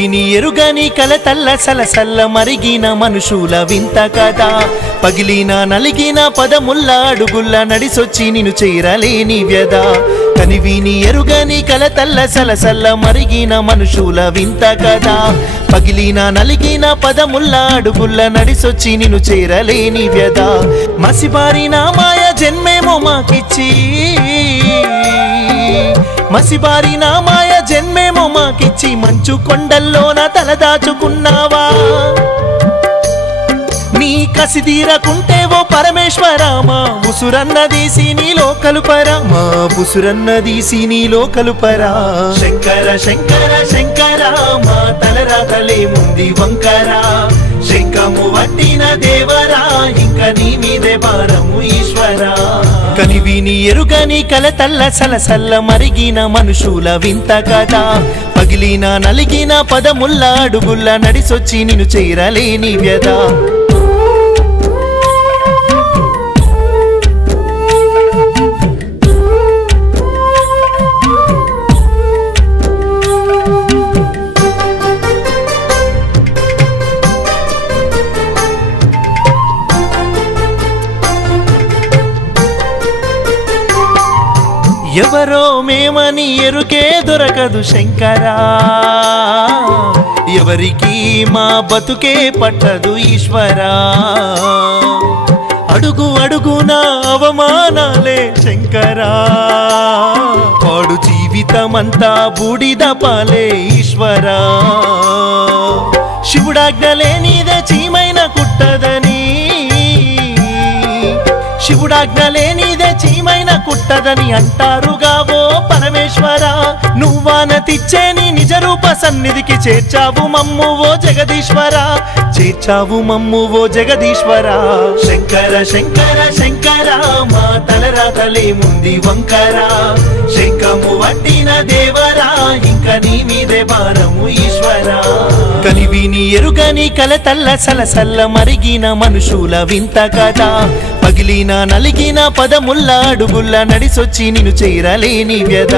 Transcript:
కనివిని ఎరుగని కలతల్ల సలసల్ల మరిగిన మనుషుల వింత కదా పగిలిన నలిగిన పదముల్ల అడుగుల్ల నడిసొచ్చి నిన్ను చేరలేని వ్యధ కనివిని ఎరుగని కలతల్ల సలసల్ల మరిగిన మనుషుల వింత కదా పగిలిన నలిగిన పదముల్ల అడుగుల్ల నడిసొచ్చి నిన్ను చేరలేని వ్యధ మసిబారిన మాయ జన్మేమో మాకిచ్చి మసిబారిన మాయ జన్మేమో మాకిచ్చి మంచు కొండల్లోన తలదాచుకున్నావా నీ కసి తీరకుంటే ఓ పరమేశ్వరా మా ఉసురన్నదీసి నీలో కలుపరా మా ఉసురన్నదీసి నీలో కలుపరా శంకర శంకర శంకర మా తలరాతలే ముంది వంకరా శంఖము వట్టిన దేవరా ఇంక నీ మీదే భారము ఈశ్వరా కనివిని ఎరుగని కలతల్ల సలసల్ల మరిగిన మనుషుల వింత కదా పగిలిన నలిగిన పదముల్ల అడుగుల్ల నడిసొచ్చి నిన్ను చేరలేని వ్యధ ఎవరో మేమని ఎరుకే దొరకదు శంకరా ఎవరికి మా బతుకే పట్టదు ఈశ్వరా అడుగు అడుగున అవమానాలే శంకరా వాడు జీవితమంతా బూడిద పాలే ఈశ్వరా శివుడాజ్ఞలే నీదే చీమైన కుట్టదని శివుడాజ్ఞలే నీదే చీమైన కుట్టదని అంటారుగావో పరమేశ్వరా నువ్వానతిచ్చే నీ నిజ రూప సన్నిధికి చేర్చావు మమ్ము ఓ జగదీశ్వరా చేర్చావు మమ్ము ఓ జగదీశ్వరా శంకర శంకర శంకర మా తలరాతలే ముంది వంకరా శంఖము వట్టిన దేవరా ఇంక నీ మీదే భారము ఈశ్వరా కనివిని ఎరుగని కలతల్ల సలసల్ల మరిగిన మనుషుల వింత కదా పగిలిన నలిగిన పదముల్ల అడుగుల్ల నడిసొచ్చి నిన్ను చేరలేని వ్యధ